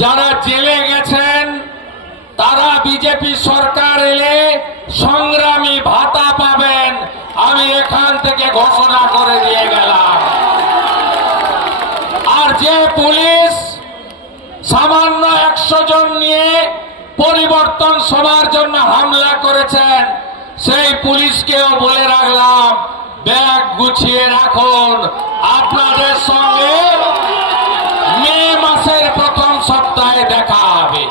যারা জেলে গেছেন তারা বিজেপি সরকার এলে সংগ্রামী ভাতা পাবেন, আমি এখান থেকে ঘোষণা করে দিয়ে গেলাম। আর যে পুলিশ সামান্য 100 জন নিয়ে পরিবর্তন সভার জন্য হামলা করেছেন, সেই পুলিশকেও বলে রাখলাম ব্যাগ গুছিয়ে রাখুন, আপনাদের সঙ্গে মে মাসের প্রথম সপ্তাহে দেখা হবে।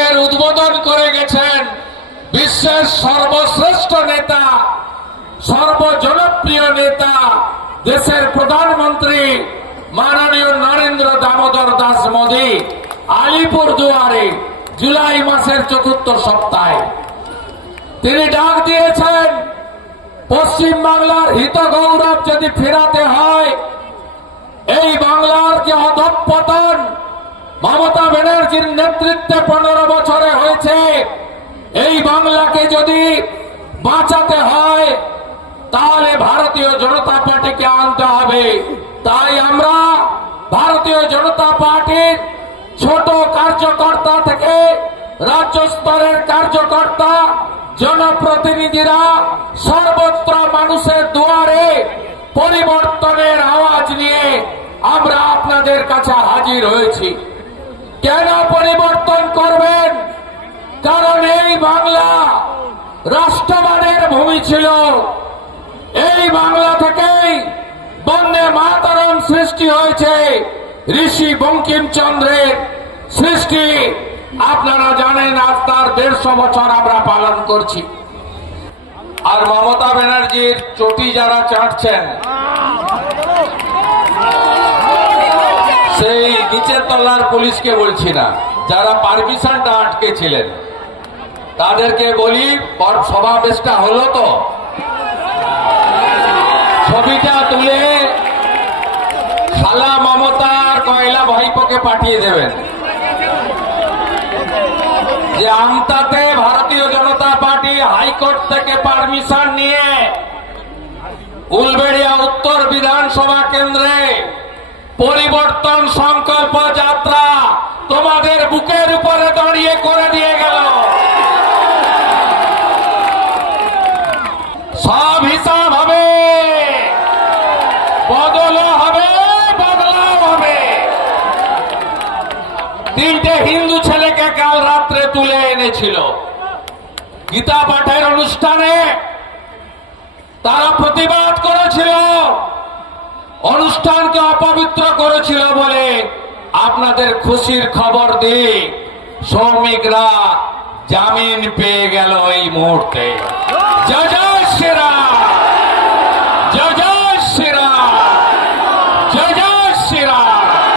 এর উদ্বোধন করে গেছেন বিশ্বের সর্বশ্রেষ্ঠ নেতা, সর্বজনপ্রিয় নেতা, দেশের প্রধানমন্ত্রী মাননীয় নরেন্দ্র দামোদর দাস মোদী আলিপুরদুয়ারে জুলাই মাসের 4র্থ সপ্তাহে তিনি ডাক দিয়েছেন, পশ্চিম বাংলার হিত গৌরব যদি ফেরাতে হয়, এই বাংলার যে অধঃপতন মমতা ব্যানার্জির নেতৃত্বে 15 বছরে হয়েছে, এই বাংলাকে যদি বাঁচাতে হয় তাহলে ভারতীয় জনতা পার্টিকে আনতে হবে। তাই আমরা ভারতীয় জনতা পার্টির ছোট কার্যকর্তা থেকে রাজ্য স্তরের কার্যকর্তা, জনপ্রতিনিধিরা সর্বত্র মানুষের দুয়ারে পরিবর্তনের আওয়াজ নিয়ে আমরা আপনাদের কাছে হাজির হয়েছি। কেন পরিবর্তন করবেন? কারণ এই বাংলা রাষ্ট্রবাদের ভূমি ছিল। এই বাংলা থেকেই বন্দে মাতরম সৃষ্টি হয়েছে, ঋষি বঙ্কিমচন্দ্রের সৃষ্টি। আপনারা জানেন আজ তার 150 বছর আমরা পালন করছি। আর মমতা ব্যানার্জির চটি যারা চাটছেন, সেই নিচের তলার পুলিশকে বলছি না, যারা পারমিশনটা আটকে ছিলেন তাদেরকে বলি, সমাবেশটা হলো তো ছবিটা তুলে খালা মমতার কয়লা ভাইপোকে পাঠিয়ে দেবেন যে আমতাতে ভারতীয় জনতা পার্টি হাইকোর্ট থেকে পারমিশন নিয়ে উলবেড়িয়া উত্তর বিধানসভা কেন্দ্রে পরিবর্তন সংকল্প যাত্রা তোমাদের বুকের উপরে দাঁড়িয়ে করে দিয়ে গেল। সব হিসাব হবে, বদলও হবে, বদলাও হবে। 3টে হিন্দু ছেলেকে কাল রাত্রে তুলে এনেছিল গীতা পাঠের অনুষ্ঠানে, তারা প্রতিবাদ করেছিল, অনুষ্ঠানকে অপবিত্র করেছিল বলে আপনাদের খুশির খবর দিয়ে শ্রমিকরা জামিন পেয়ে গেল এই মুহূর্তে। জয় জয় শ্রীরাম, জয় জয়।